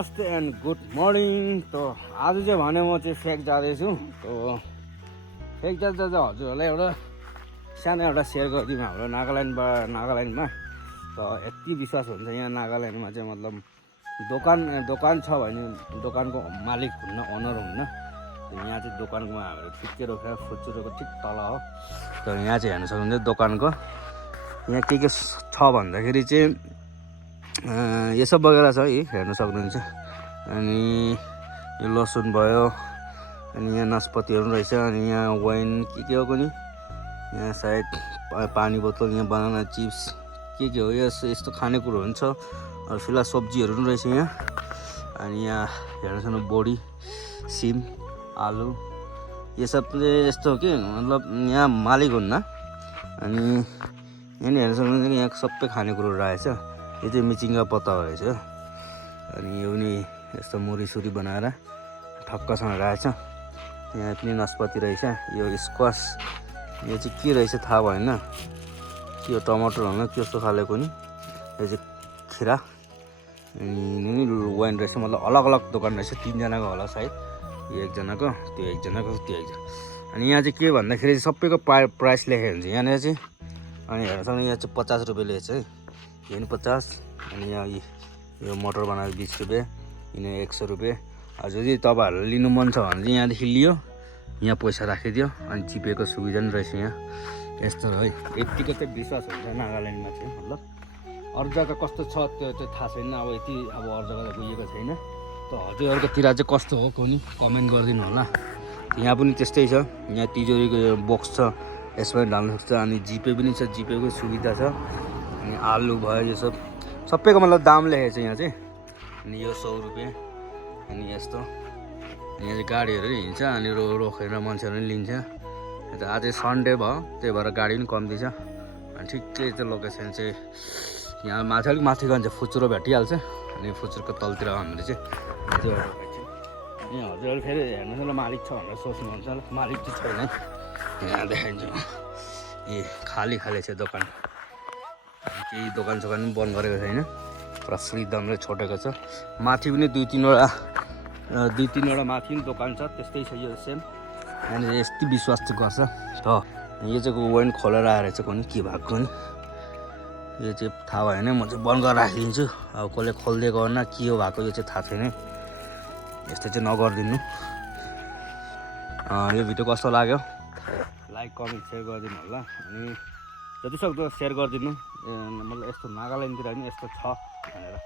नमस्ते and good morning. त आज चाहिँ भने म चाहिँ फेक जाँदैछु। त फेक जाँदा हजुरहरूलाई एउटा सानो एउटा सेयर गरिदिउँ हाम्रो नागाल्यान्डमा। त यति विश्वास हुन्छ यहाँ नागाल्यान्डमा चाहिँ मतलब दोकान छ भने दोकानको मालिक हुन्न, ओनर हुन्न। त यहाँ चाहिँ दोकानमा हाम्रो ठिकै रोकेर फुच्चुरोको ठिक तल हो। त यहाँ चाहिँ हेर्न सक्नुहुन्छ दोकानको यहाँ के छ भन्दाखेरि चाहिँ यो सब वगेरा छ है, हेर्न सक्नुहुन्छ। अनि यो लसुन भयो, अनि यहाँ नास्पातीहरू रहेछ, अनि यहाँ वाइन के हो कुनै, यहाँ सायद पानी बोतल, यहाँ बनाना चिप्स के हो यस्तो खानेकुरोहरू छ। फिलहाल सब्जीहरू पनि रहेछ यहाँ। अनि यहाँ हेर्न सक्नु बोडी, सिम, आलु यो सब चाहिँ यस्तो हो कि मतलब यहाँ मालिक हुन्न। अनि यहाँ हेर्न सक्नुहुन्छ यहाँ सबै खानेकुरोहरू रहेछ। यो चाहिँ मिचिङ्गा पत्ता रहेछ। अनि यो पनि यस्तो मुरीसुरी बनाएर ठक्कसँग रहेछ। यहाँ पनि नास्पाती रहेछ, यो स्क्वास, यो चाहिँ के रहेछ थाहा भएन, के हो टमाटर होला त्यस्तो खालेको नि। यो चाहिँ खिरा, अनि वाइन रहेछ। मतलब अलग अलग दोकान रहेछ, तीनजनाको होला सायद, यो एकजनाको, त्यो एकजनाको, त्यो एकजना। अनि यहाँ चाहिँ के भन्दाखेरि सबैको प्राइस लेखेको हुन्छ यहाँनिर चाहिँ। अनि हेर्न सक्नु यहाँ चाहिँ 50 रुपियाँ लेखेको छ है, यो पनि 50। अनि यहाँ यो मटर बनाएर 20 रुपियाँ, यिनीहरू 100 रुपियाँ। यदि तपाईँहरूलाई लिनु मन छ भने चाहिँ यहाँदेखि लियो, यहाँ पैसा राखिदियो। अनि जिपेको सुविधा पनि रहेछ यहाँ। यस्तो है, यतिको चाहिँ विश्वास हुन्छ नागाल्यान्डमा चाहिँ। मतलब अरू जग्गा कस्तो छ त्यो चाहिँ थाहा छैन, अब यति अब अरू जग्गा त गइएको छैन। त हजुरहरूकोतिर चाहिँ कस्तो हो कुनै कमेन्ट गरिदिनु होला। यहाँ पनि त्यस्तै छ, यहाँ तिजोरीको यो बक्स छ, यसमा ढाल्नु सक्छ। अनि जिपे पनि छ, जिपेको सुविधा छ। अनि आलु भयो, यो सब सबैको मतलब दाम लेखेको छ यहाँ चाहिँ। अनि यो 100 रुपियाँ। अनि यस्तो यहाँ चाहिँ गाडीहरू हिँड्छ, अनि रोकेर मान्छेहरू पनि लिन्छ। आज सन्डे भयो, त्यही भएर गाडी पनि कम्ती छ। अनि ठिकै त्यो लोकेसन चाहिँ यहाँ माथि अलिक माथि गयो भने चाहिँ फुचुरो भेटिहाल्छ। अनि फुचुरोको तलतिर हामीले चाहिँ अनि हजुरहरू फेरि हेर्नुहोस् न, मालिक छ भनेर सोच्नुहुन्छ होला, मालिक चाहिँ छैन। यहाँ देखाइन्छ ए खाली छ दोकान, केही दोकान सोकान पनि बन्द गरेको छैन, पुरा फ्रिदमले छोडेको छ। माथि पनि दुई तिनवटा माथि पनि दोकान छ, त्यस्तै छ यो सेम। अनि यस्तै विश्वास चाहिँ गर्छ। त यो चाहिँ वाइन खोलेर आएर चाहिँ कुनै के भएको नि, यो चाहिँ थाहा भएन, म चाहिँ बन्द गरेर राखिदिन्छु। अब कसले खोलिदिएको हो न के हो भएको यो चाहिँ थाहा छैन, यस्तो चाहिँ नगरिदिनु। यो भिडियो कस्तो लाग्यो लाइक कमेन्ट सेयर गरिदिनु होला। अनि जतिसक्दो सेयर गरिदिनु, मतलब यस्तो नागाल्यान्डतिर पनि यस्तो छ भनेर।